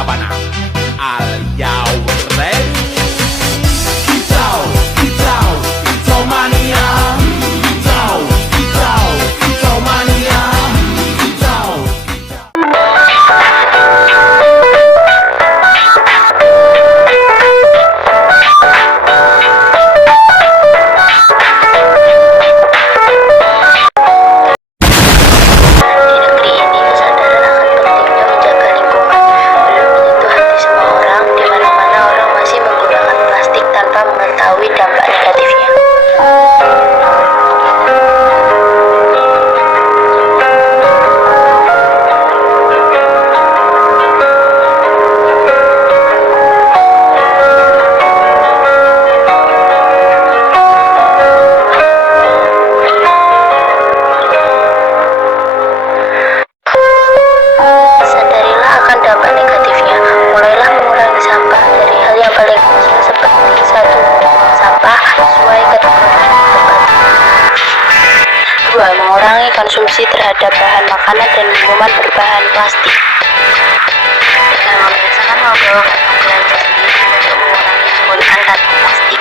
Sabana. Are you ready? Kicau, kicau, kicau mania. Kicau, kicau, kicau mania. Kicau, kicau. Mengetahui dampak negatifnya. Sadarilah akan dampak negatifnya. Mulailah mengurangi sampah dari hal yang paling kecil seperti satu, sampah sesuai kebutuhan tempat. 2. Mengurangi konsumsi terhadap bahan makanan dan minuman berbahan plastik. Dengan membiasakan membawa kantong belanja sendiri untuk mengurangi penggunaan kantong plastik.